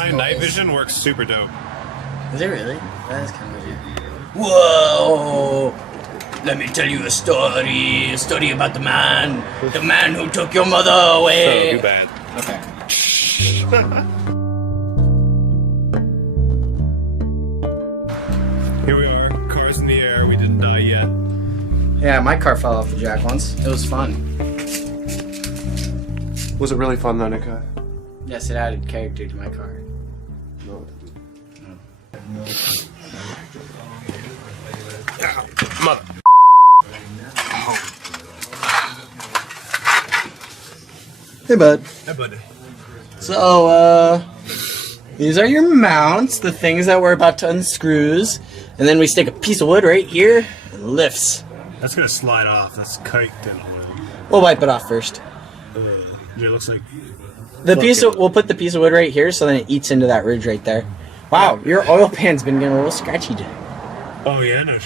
My night vision works super dope. Is it really? That is kind of weird. Whoa! Let me tell you a story about the man who took your mother away. So too bad. Okay. Here we are, cars in the air. We didn't die yet. Yeah, my car fell off the jack once. It was fun. Was it really fun though, Nikai? Yes, it added character to my car. No. Mother. Hey, bud. Hey, buddy. So, these are your mounts, the things that we're about to unscrews. And then we stick a piece of wood right here and lifts. That's gonna slide off. That's kiked in oil. We'll wipe it off first. It looks like... We'll put the piece of wood right here so then it eats into that ridge right there. Wow, your oil pan's been getting a little scratchy. Oh yeah, no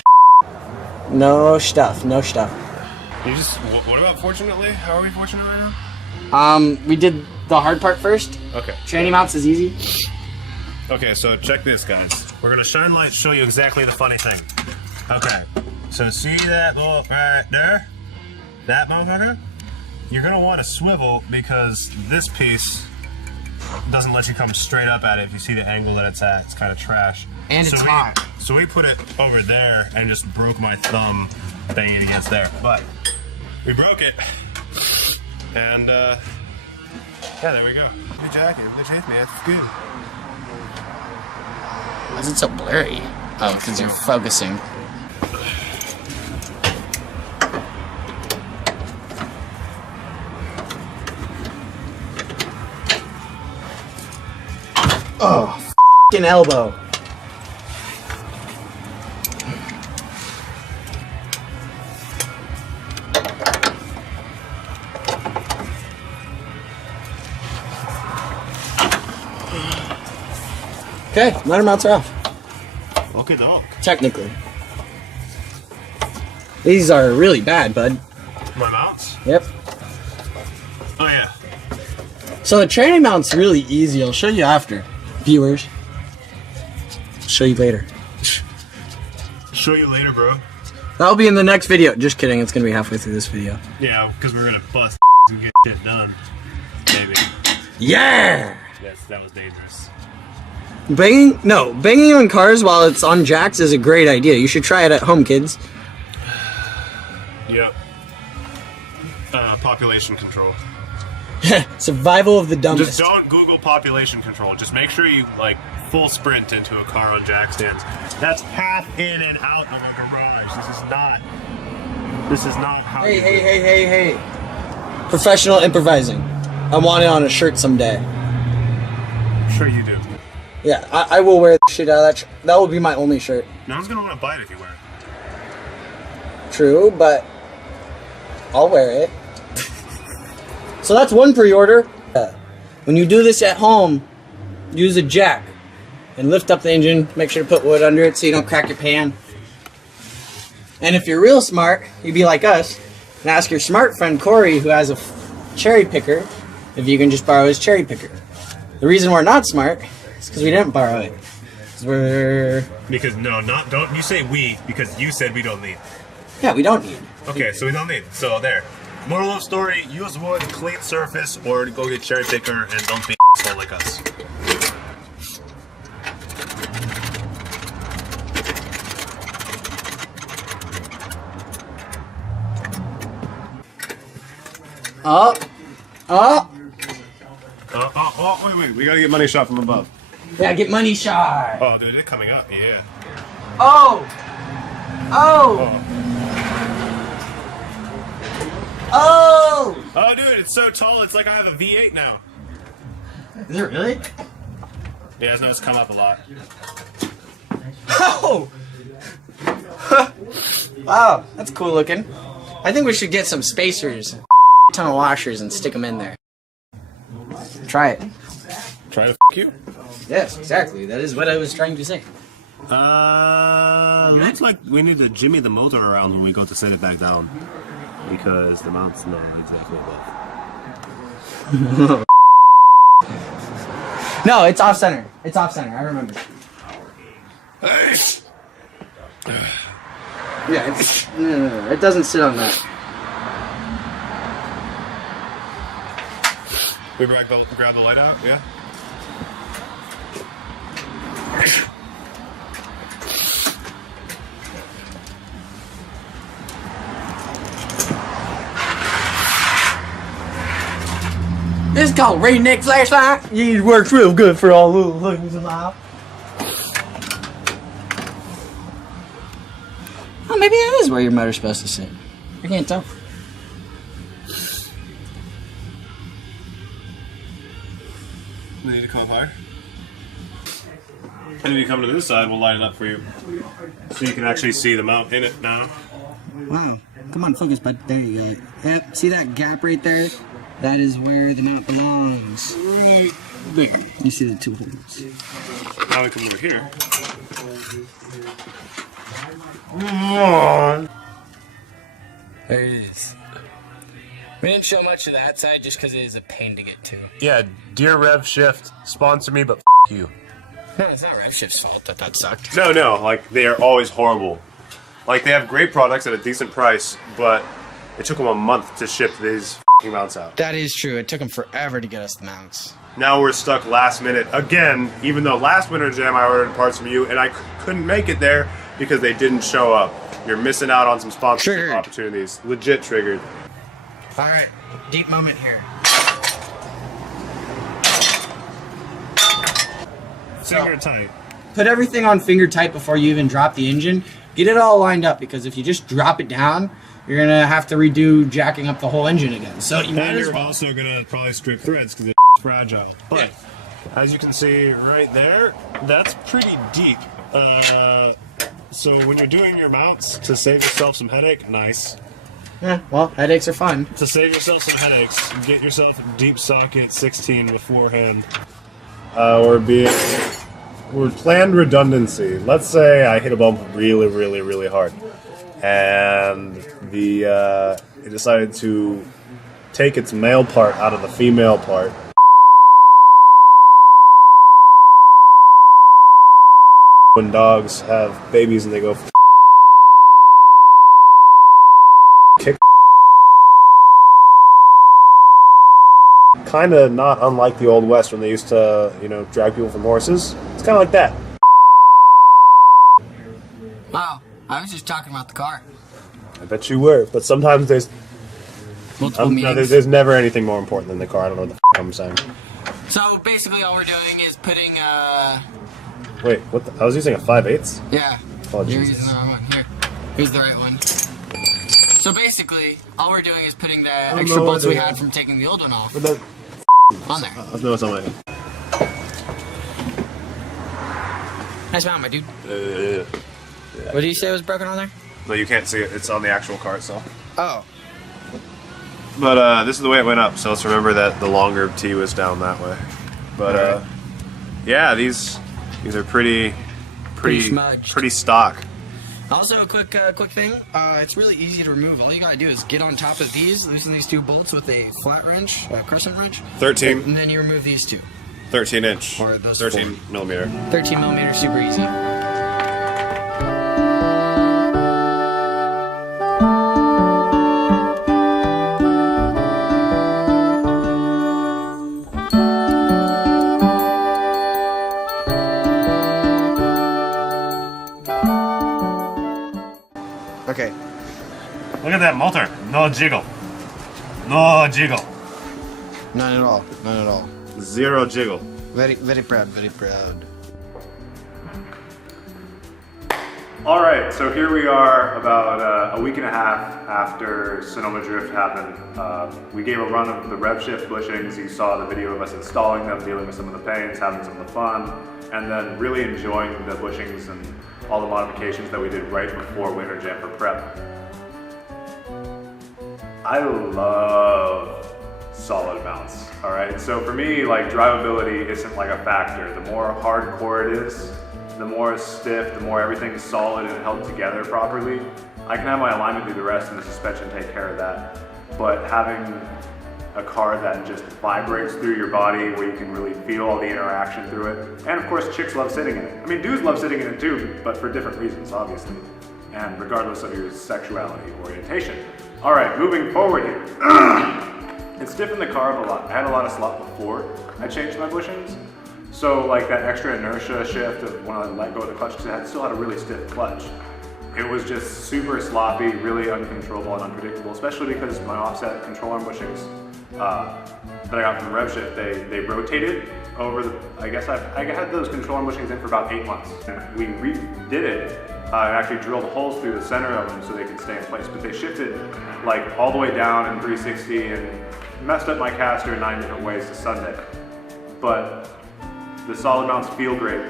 No stuff, no stuff. You just... What about fortunately? How are we fortunate right now? We did the hard part first. Okay. Tranny mounts is easy. Okay, so check this, guys. We're gonna shine light, show you exactly the funny thing. Okay, so see that little right there? That motherfucker? You're gonna want to swivel because this piece doesn't let you come straight up at it if you see the angle that it's at. It's kind of trash. And it's hot. So we put it over there and just broke my thumb banging against there. But we broke it. And yeah, there we go. Good jacket, good shape, man. It's good. Why is it so blurry? Oh, because you're focusing. Oh, f***ing elbow. Okay, ladder mounts are off. Okay, dog. Technically. These are really bad, bud. My mounts? Yep. Oh, yeah. So the tranny mount's really easy. I'll show you after. Viewers. Show you later. Show you later, bro. That'll be in the next video. Just kidding, it's gonna be halfway through this video. Yeah, because we're gonna bust and get shit done. Maybe. Yeah! Yes, that was dangerous. Banging on cars while it's on jacks is a great idea. You should try it at home, kids. Yep. Population control. Survival of the dumbest. Just don't Google population control. Just make sure you, like, full sprint into a car on jack stands. That's half in and out of a garage. This is not how Hey. Professional improvising. I want it on a shirt someday. I'm sure you do. Yeah, I will wear the shit out of that. That will be my only shirt. No one's gonna want to buy it if you wear it. True, but I'll wear it. So that's one pre-order. When you do this at home, use a jack and lift up the engine. Make sure to put wood under it so you don't crack your pan. And if you're real smart, you'd be like us and ask your smart friend Corey, who has a cherry picker, if you can just borrow his cherry picker. The reason we're not smart is because we didn't borrow it. Don't you say we, because you said we don't need. Yeah, we don't need. Okay, so we don't need. So there. Moral of the story, use wood, clean surface, or go get cherry picker and don't be an asshole like us. Wait, we gotta get money shot from above. Yeah, get money shot. Oh, dude, they're coming up, yeah. Oh, dude, it's so tall, it's like I have a V8 now. Is it really? Yeah, no, it's come up a lot. Oh! Wow, that's cool looking. I think we should get some spacers, a ton of washers, and stick them in there. Try it. Try to f you? Yes, exactly. That is what I was trying to say. Looks like we need to jimmy the motor around when we go to set it back down. Because the mount's not exactly above. No, it's off center. It's off center. I remember. Yeah, it's no. It doesn't sit on that. We grab the light out, yeah? This is called redneck flashlight. Yeah, it works real good for all little things in the house. Oh, maybe that is where your motor's supposed to sit. I can't tell. We need to come up higher. And if you come to this side, we'll light it up for you. So you can actually see the mount in it now. Wow. Come on, focus, bud. There you go. Yep, see that gap right there? That is where the mount belongs. Right there. You see the two holes. Now we come over here. There it is. We didn't show much of that side just because it is a pain to get to. Yeah, dear Revshift, sponsor me, but you. No, it's not Revshift's fault that sucked. No, like they are always horrible. Like they have great products at a decent price, but it took them a month to ship these mounts out. That is true. It took them forever to get us the mounts. Now we're stuck last minute again, even though last winter jam I ordered parts from you and I couldn't make it there because they didn't show up. You're missing out on some sponsorship opportunities. Legit triggered. Alright, deep moment here. Finger tight. Put everything on finger tight before you even drop the engine. Get it all lined up because if you just drop it down, you're gonna have to redo jacking up the whole engine again. So you might as you're well. also gonna probably strip threads because it's fragile. But as you can see right there, that's pretty deep. So when you're doing your mounts to save yourself some headache, nice. Yeah, well, headaches are fun. To save yourself some headaches, get yourself a deep socket 16 beforehand. We're planned redundancy. Let's say I hit a bump really hard, and it decided to take its male part out of the female part. When dogs have babies and they go kick. Kind of not unlike the Old West when they used to, drag people from horses. It's kind of like that. Wow, I was just talking about the car. I bet you were, but sometimes there's Multiple meanings. there's never anything more important than the car. I don't know what the I'm saying. So basically all we're doing is putting, Wait, what? I was using a 5/8. Yeah. Oh, You're Jesus. using the wrong one. Here. Here's the right one. So basically, all we're doing is putting the extra bolts we had from taking the old one off on there. No, it's on my head. Nice mount, my dude. What did you say was broken on there? No, you can't see it. It's on the actual car itself. Oh. But this is the way it went up, so let's remember that the longer T was down that way. But yeah, these are pretty smudged. pretty stock. Also, a quick thing. It's really easy to remove. All you gotta do is get on top of these, loosen these two bolts with a flat wrench, a crescent wrench. 13. And then you remove these two. 13 inch. Or those 13 millimeter. 13 millimeter, super easy. Okay. Look at that motor. No jiggle. No jiggle. None at all. None at all. Zero jiggle. Very, very proud. Very proud. All right, so here we are about a week and a half after Sonoma Drift happened. We gave a run of the Revshift bushings. You saw the video of us installing them, dealing with some of the pains, having some of the fun, and then really enjoying the bushings and all the modifications that we did right before Winter Jam for prep. I love solid mounts, all right? So for me, like, drivability isn't like a factor. The more hardcore it is, the more stiff, the more everything's solid and held together properly. I can have my alignment do the rest and the suspension take care of that. But having a car that just vibrates through your body, where you can really feel all the interaction through it. And of course, chicks love sitting in it. I mean, dudes love sitting in it too, but for different reasons, obviously. And regardless of your sexuality or orientation. All right, moving forward here. It stiffened the car up a lot. I had a lot of slop before I changed my bushings. So like that extra inertia shift of when I let go of the clutch, because I still had a really stiff clutch. It was just super sloppy, really uncontrollable and unpredictable, especially because my offset control arm bushings that I got from Revshift, they rotated over the, I guess I had those control arm bushings in for about 8 months. And we redid it. I actually drilled holes through the center of them so they could stay in place, but they shifted like all the way down in 360 and messed up my caster in 9 different ways to Sunday. But the solid mounts feel great.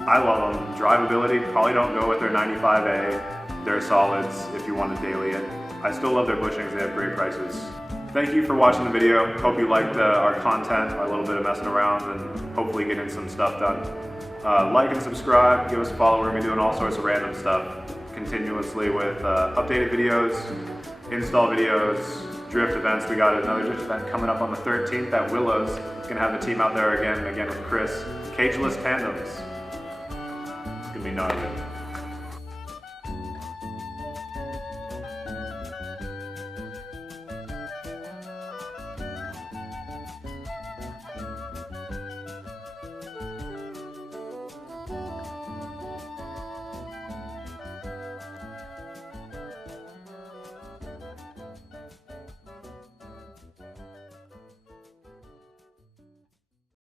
I love them. Drivability, probably don't go with their 95A. They're solids if you want to daily it. I still love their bushings, they have great prices. Thank you for watching the video. Hope you liked our content, our little bit of messing around, and hopefully getting some stuff done. Like and subscribe, give us a follow. We're going to be doing all sorts of random stuff continuously with updated videos, install videos, drift events. We got another drift event coming up on the 13th at Willow's. Going to have the team out there again with Chris. Cageless tandems. It's going to be gnarly.